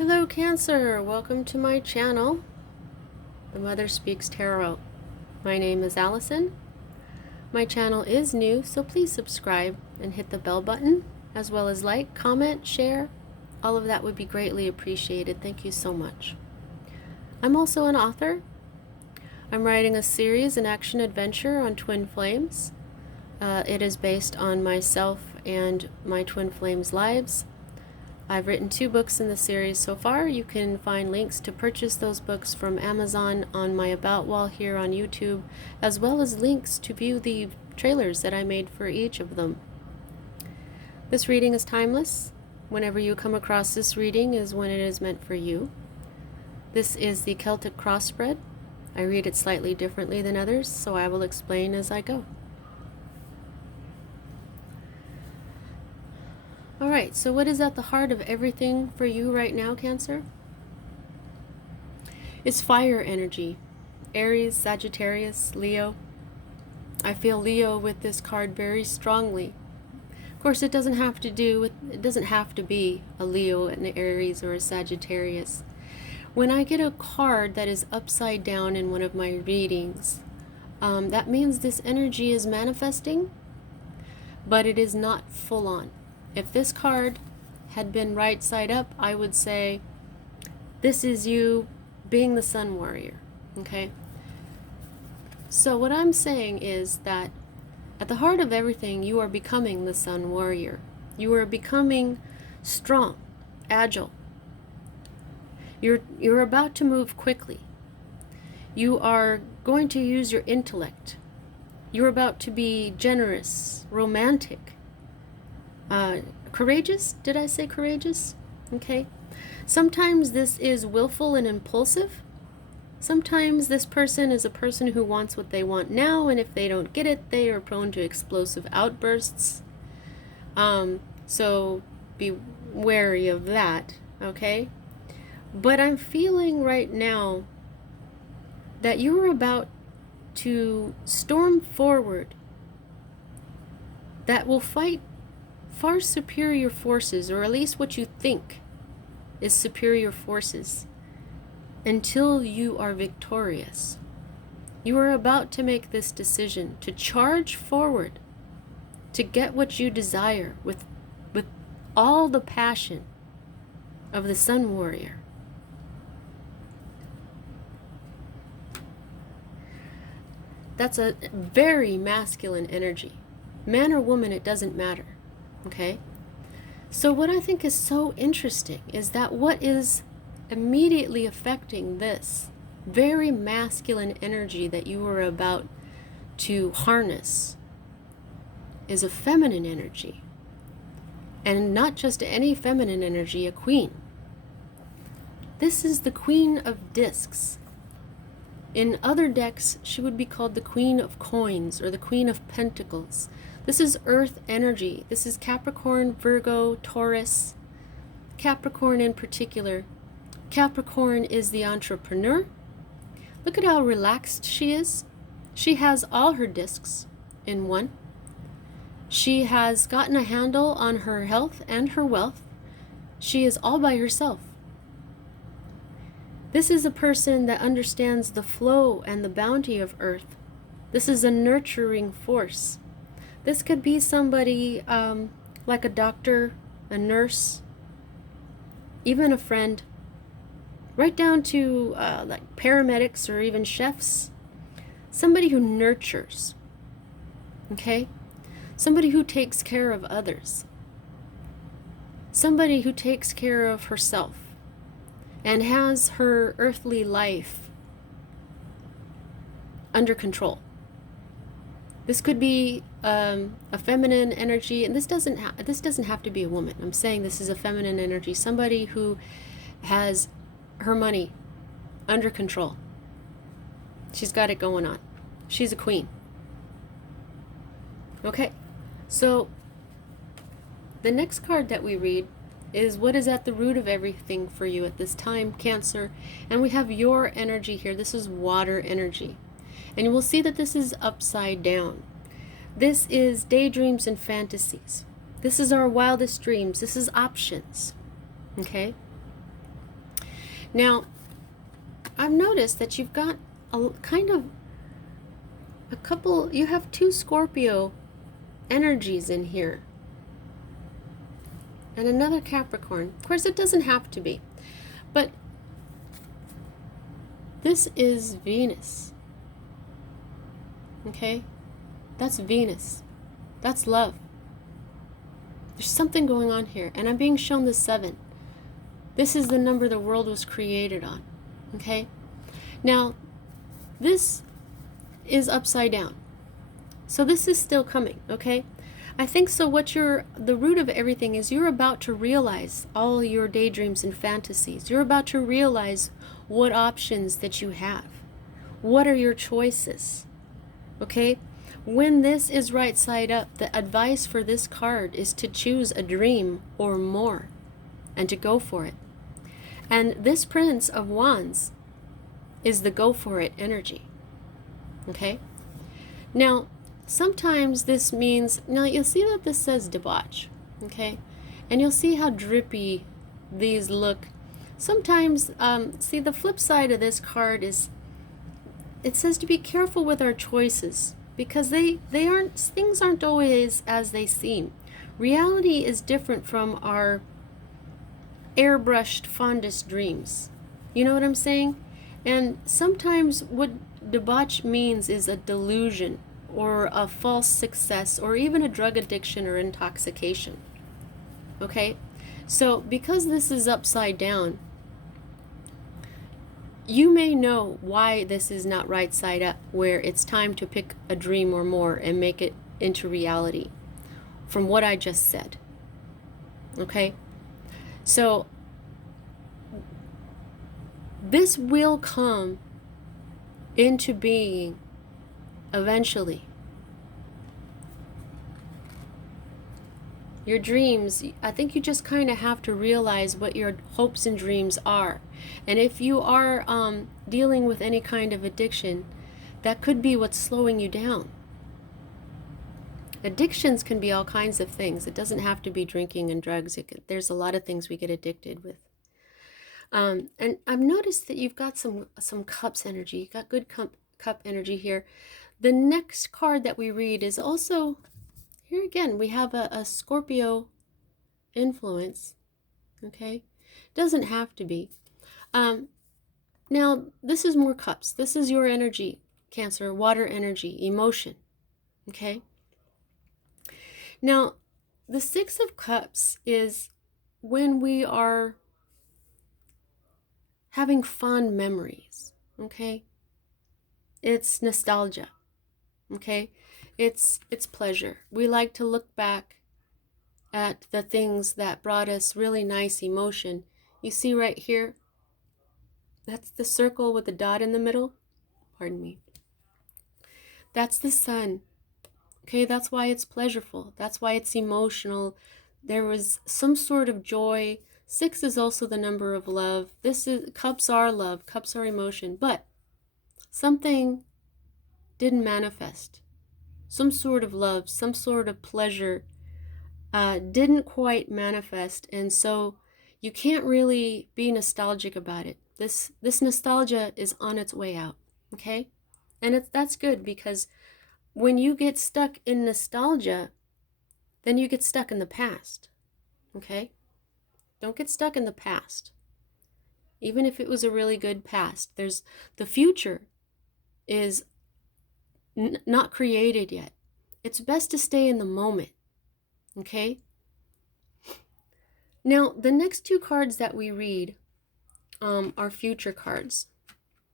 Hello Cancer, welcome to my channel, The Mother Speaks Tarot. My name is Allison. My channel is new, so please subscribe and hit the bell button, as well as like, comment, share. All of that would be greatly appreciated. Thank you so much. I'm also an author. I'm writing a series, an action adventure on twin flames. It is based on myself and my twin flames' lives. I've written 2 books in the series so far. You can find links to purchase those books from Amazon on my About wall here on YouTube, as well as links to view the trailers that I made for each of them. This reading is timeless. Whenever you come across this reading is when it is meant for you. This is the Celtic cross spread. I read it slightly differently than others, so I will explain as I go. Alright, so what is at the heart of everything for you right now, Cancer? It's fire energy. Aries, Sagittarius, Leo. I feel Leo with this card very strongly. Of course, it doesn't have to be a Leo, an Aries, or a Sagittarius. When I get a card that is upside down in one of my readings, that means this energy is manifesting, but it is not full on. If this card had been right side up, I would say, this is you being the Sun Warrior, okay? So what I'm saying is that at the heart of everything, you are becoming the Sun Warrior. You are becoming strong, agile. You're about to move quickly. You are going to use your intellect. You're about to be generous, romantic. Courageous? Did I say courageous? Okay. Sometimes this is willful and impulsive. Sometimes this person is a person who wants what they want now, and if they don't get it, they are prone to explosive outbursts. So be wary of that, okay? But I'm feeling right now that you're about to storm forward that will fight far superior forces, or at least what you think is superior forces, until you are victorious. You are about to make this decision to charge forward, to get what you desire with all the passion of the Sun Warrior. That's a very masculine energy. Man or woman, it doesn't matter. Okay? So what I think is so interesting is that what is immediately affecting this very masculine energy that you are about to harness is a feminine energy. And not just any feminine energy, a queen. This is the Queen of Discs. In other decks, she would be called the Queen of Coins or the Queen of Pentacles. This is earth energy. This is Capricorn, Virgo, Taurus. Capricorn in particular. Capricorn is the entrepreneur. Look at how relaxed she is. She has all her discs in one. She has gotten a handle on her health and her wealth. She is all by herself. This is a person that understands the flow and the bounty of earth. This is a nurturing force. This could be somebody like a doctor, a nurse, even a friend, right down to like paramedics or even chefs. Somebody who nurtures, okay? Somebody who takes care of others. Somebody who takes care of herself and has her earthly life under control. This could be a feminine energy, and this doesn't have to be a woman. I'm saying this is a feminine energy, somebody who has her money under control. She's got it going on. She's a queen. Okay, so the next card that we read is what is at the root of everything for you at this time, Cancer, and we have your energy here. This is water energy. And you will see that this is upside down. This is daydreams and fantasies. This is our wildest dreams. This is options. Okay? Now, I've noticed that you've got a kind of a couple, you have two Scorpio energies in here and another Capricorn. Of course, it doesn't have to be, but this is Venus. Okay? That's Venus. That's love. There's something going on here, and I'm being shown the 7. This is the number the world was created on. Okay? Now, this is upside down. So this is still coming, okay? I think so the root of everything is you're about to realize all your daydreams and fantasies. You're about to realize what options that you have. What are your choices? Okay? When this is right side up, the advice for this card is to choose a dream or more and to go for it. And this Prince of Wands is the go for it energy. Okay? Now, sometimes this means, now you'll see that this says debauch, okay? And you'll see how drippy these look. Sometimes, see, the flip side of this card is, it says to be careful with our choices because things aren't always as they seem. Reality is different from our airbrushed fondest dreams. You know what I'm saying? And sometimes what debauch means is a delusion or a false success or even a drug addiction or intoxication. Okay? So because this is upside down, you may know why this is not right side up, where it's time to pick a dream or more and make it into reality from what I just said. Okay? So this will come into being eventually. Your dreams, I think you just kind of have to realize what your hopes and dreams are. And if you are dealing with any kind of addiction, that could be what's slowing you down. Addictions can be all kinds of things. It doesn't have to be drinking and drugs. There's a lot of things we get addicted with. And I've noticed that you've got some cups energy. You've got good cup energy here. The next card that we read is also, here again, we have a Scorpio influence. Okay? Doesn't have to be. Now, this is more cups. This is your energy, Cancer, water energy, emotion. Okay? Now, the 6 of Cups is when we are having fond memories. Okay? It's nostalgia. Okay? It's pleasure. We like to look back at the things that brought us really nice emotion. You see right here, that's the circle with the dot in the middle. Pardon me. That's the sun. Okay, that's why it's pleasurable. That's why it's emotional. There was some sort of joy. 6 is also the number of love. Cups are love. Cups are emotion. But something didn't manifest. Some sort of love, some sort of pleasure didn't quite manifest, and so you can't really be nostalgic about it. This nostalgia is on its way out, okay? And that's good, because when you get stuck in nostalgia, then you get stuck in the past, okay? Don't get stuck in the past. Even if it was a really good past, the future is not created yet. It's best to stay in the moment, okay? Now, the next 2 cards that we read are future cards,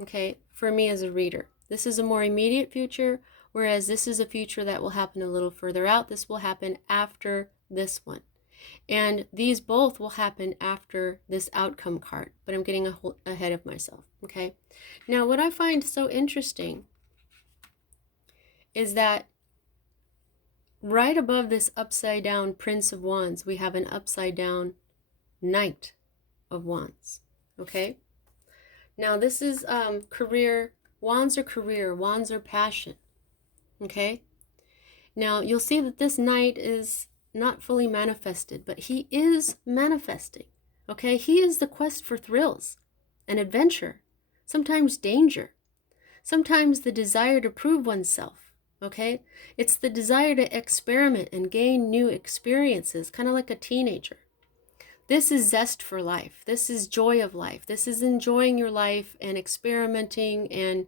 okay, for me as a reader. This is a more immediate future, whereas this is a future that will happen a little further out. This will happen after this one. And these both will happen after this outcome card, but I'm getting ahead of myself, okay? Now, what I find so interesting is that right above this upside down Prince of Wands, we have an upside down Knight of Wands, okay? Now, this is career. Wands are career. Wands are passion, okay? Now, you'll see that this Knight is not fully manifested, but he is manifesting, okay? He is the quest for thrills. an adventure, sometimes danger, sometimes the desire to prove oneself, okay? It's the desire to experiment and gain new experiences, kind of like a teenager. This is zest for life. This is joy of life. This is enjoying your life and experimenting and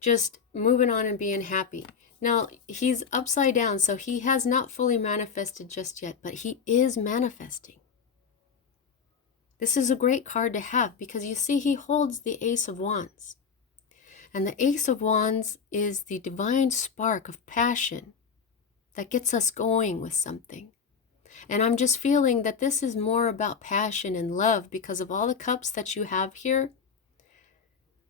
just moving on and being happy. Now, he's upside down, so he has not fully manifested just yet, but he is manifesting. This is a great card to have because you see he holds the Ace of Wands. And the Ace of Wands is the divine spark of passion that gets us going with something. And I'm just feeling that this is more about passion and love because of all the cups that you have here.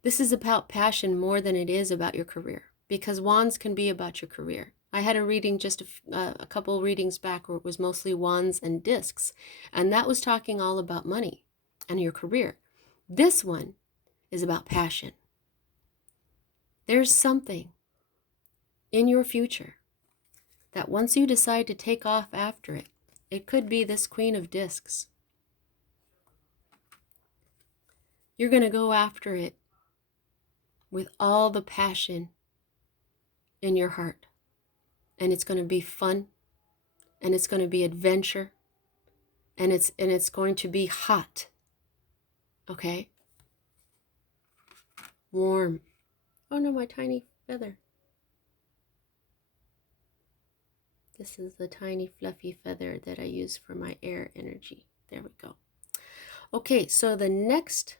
This is about passion more than it is about your career, because wands can be about your career. I had a reading just a couple readings back where it was mostly wands and discs, and that was talking all about money and your career. This one is about passion. There's something in your future that once you decide to take off after it, it could be this Queen of Discs. You're going to go after it with all the passion in your heart. And it's going to be fun, and it's going to be adventure, and it's going to be hot. Okay? Warm. Oh no, my tiny feather. This is the tiny fluffy feather that I use for my air energy. There we go. Okay, so the next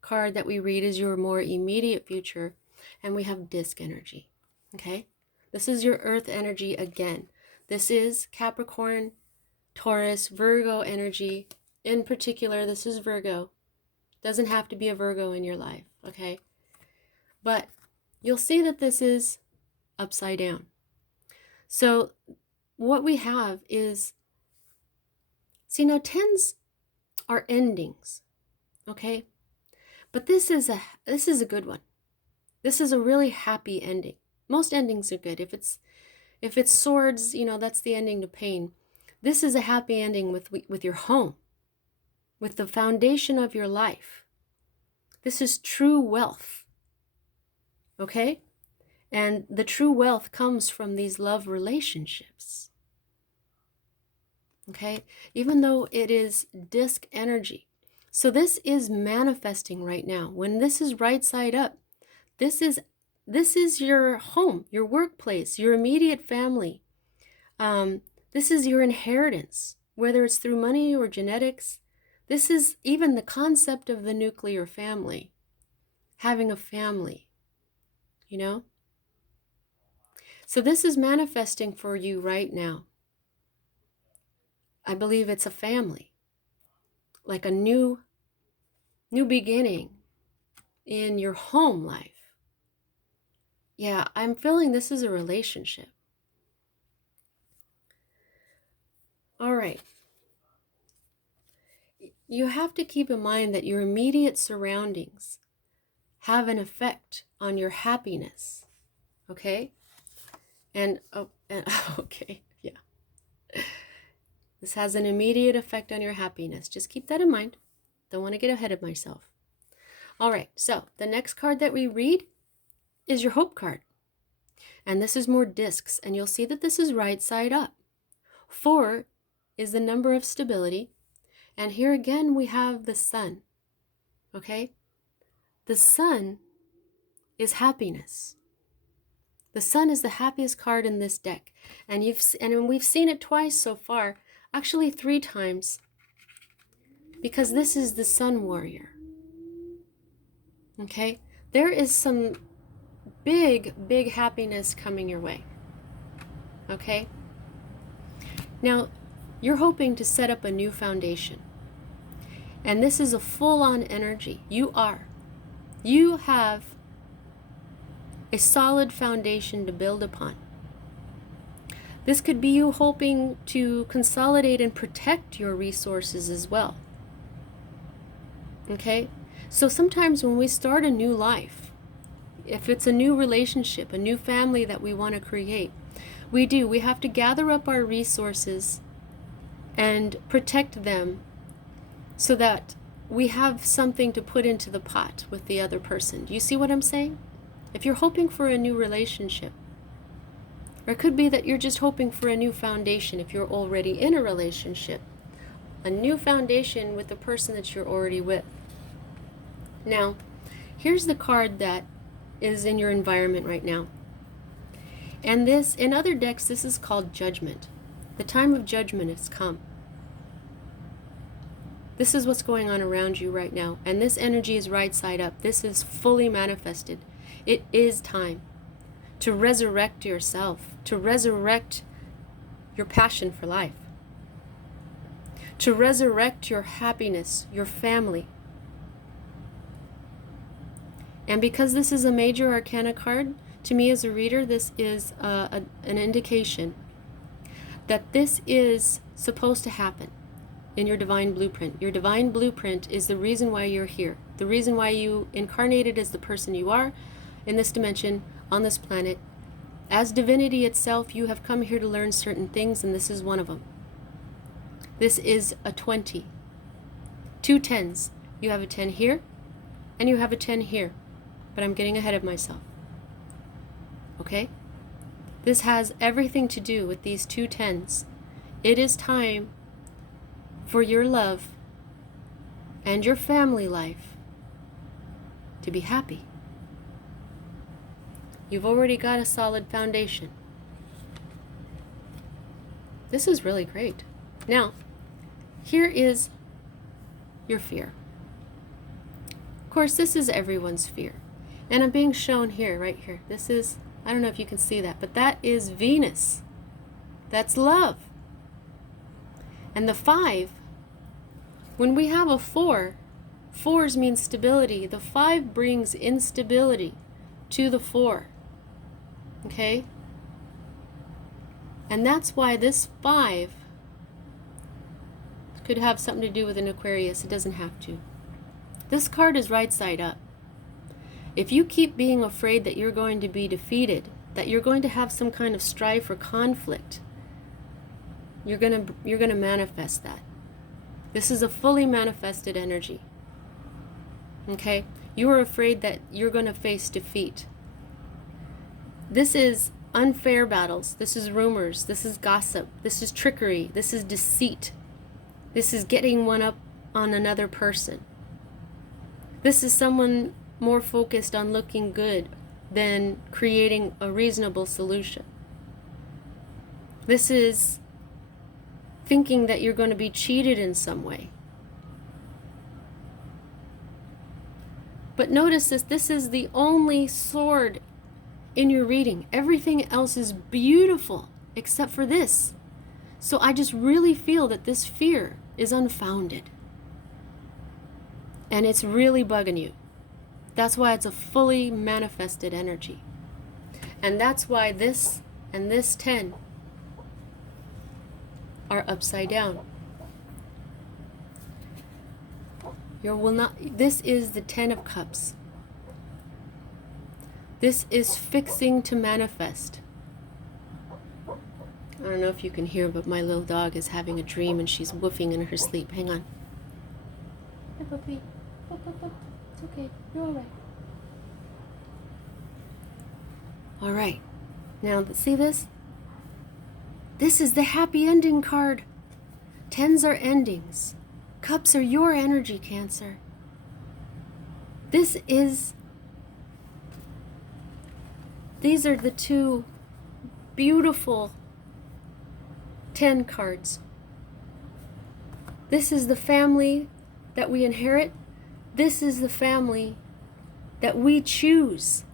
card that we read is your more immediate future, and we have disc energy. Okay? This is your earth energy again. This is Capricorn, Taurus, Virgo energy. In particular, this is Virgo. Doesn't have to be a Virgo in your life, okay? But you'll see that this is upside down. So what we have is, see now 10s are endings, okay? But this is a good one. This is a really happy ending. Most endings are good. If it's swords, you know, that's the ending to pain. This is a happy ending with your home, with the foundation of your life. This is true wealth. Okay? And the true wealth comes from these love relationships. Okay? Even though it is disc energy. So this is manifesting right now. When this is right side up, this is your home, your workplace, your immediate family. This is your inheritance, whether it's through money or genetics. This is even the concept of the nuclear family, having a family, you know? So this is manifesting for you right now. I believe it's a family, like a new beginning in your home life. Yeah, I'm feeling this is a relationship. All right. You have to keep in mind that your immediate surroundings have an effect on your happiness. Okay? And okay, yeah. This has an immediate effect on your happiness. Just keep that in mind. Don't want to get ahead of myself. All right, so the next card that we read is your hope card. And this is more discs, and you'll see that this is right side up. 4 is the number of stability, and here again we have the sun. Okay? The sun is happiness. The sun is the happiest card in this deck, and we've seen it twice so far, actually 3 times, because this is the sun warrior. Okay? There is some big happiness coming your way. Okay? Now, you're hoping to set up a new foundation. And this is a full-on energy. You have a solid foundation to build upon. This could be you hoping to consolidate and protect your resources as well. Okay? So sometimes when we start a new life, if it's a new relationship, a new family that we want to create, we have to gather up our resources and protect them so that we have something to put into the pot with the other person. Do you see what I'm saying? If you're hoping for a new relationship, or it could be that you're just hoping for a new foundation if you're already in a relationship, a new foundation with the person that you're already with. Now, here's the card that is in your environment right now. And this, in other decks, this is called Judgment. The time of judgment has come. This is what's going on around you right now. And this energy is right side up. This is fully manifested. It is time to resurrect yourself, to resurrect your passion for life, to resurrect your happiness, your family. And because this is a major arcana card, to me as a reader, this is an indication that this is supposed to happen in your divine blueprint. Your divine blueprint is the reason why you're here, the reason why you incarnated as the person you are in this dimension, on this planet. As divinity itself, you have come here to learn certain things, and this is one of them. This is a 20. 2 10s. You have a 10 here, and you have a 10 here. But I'm getting ahead of myself. Okay? This has everything to do with these 2 10s. It is time for your love and your family life to be happy. You've already got a solid foundation. This is really great. Now, here is your fear. Of course, this is everyone's fear. And I'm being shown here, right here. This is, I don't know if you can see that, but that is Venus. That's love. And the 5, when we have a 4, 4s mean stability. The 5 brings instability to the 4. Okay? And that's why this 5 could have something to do with an Aquarius. It doesn't have to. This card is right side up. If you keep being afraid that you're going to be defeated, that you're going to have some kind of strife or conflict, you're going to manifest that. This is a fully manifested energy. Okay? You are afraid that you're going to face defeat. This is unfair battles. This is rumors. This is gossip. This is trickery. This is deceit. This is getting one up on another person. This is someone more focused on looking good than creating a reasonable solution. This is thinking that you're going to be cheated in some way. But notice this is the only sword in your reading. Everything else is beautiful except for this. So I just really feel that this fear is unfounded. And it's really bugging you. That's why it's a fully manifested energy. And that's why this and this 10 are upside down. This is the 10 of Cups. This is fixing to manifest. I don't know if you can hear, but my little dog is having a dream and she's woofing in her sleep. Hang on. Hi, puppy. It's okay. You're all right. All right. Now, see this? This is the happy ending card. 10s are endings. Cups are your energy, Cancer. These are the 2 beautiful 10 cards. This is the family that we inherit. This is the family that we choose.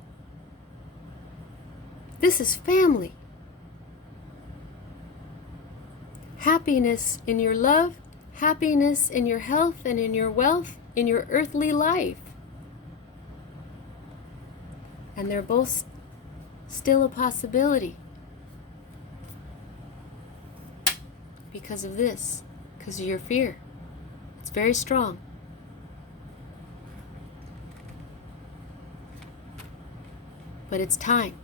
This is family. Happiness in your love, happiness in your health and in your wealth, in your earthly life. And they're both still a possibility. Because of this, because of your fear. It's very strong. But it's time.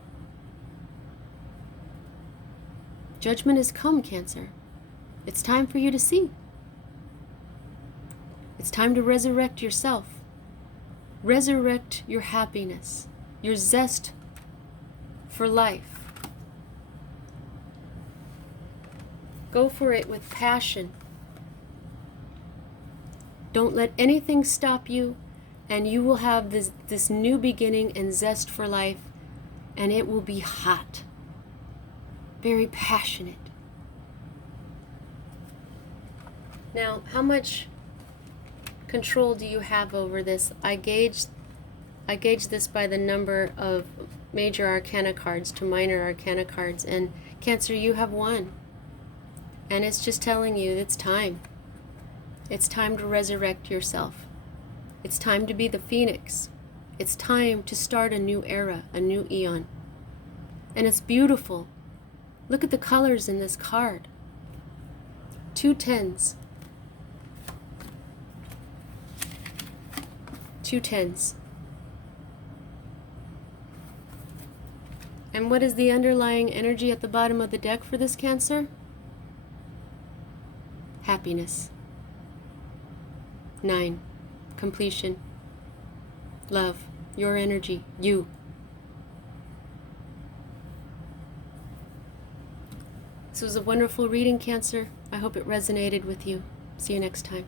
Judgment has come, Cancer. It's time for you to see. It's time to resurrect yourself. Resurrect your happiness, your zest for life. Go for it with passion. Don't let anything stop you, and you will have this new beginning and zest for life, and it will be hot, very passionate. Now, how much control do you have over this? I gauge this by the number of major arcana cards to minor arcana cards, and Cancer, you have one. And it's just telling you it's time. It's time to resurrect yourself. It's time to be the phoenix. It's time to start a new era, a new eon. And it's beautiful. Look at the colors in this card. 2 10s. 2 10s. And what is the underlying energy at the bottom of the deck for this Cancer? Happiness. 9. Completion. Love. Your energy. You. This was a wonderful reading, Cancer. I hope it resonated with you. See you next time.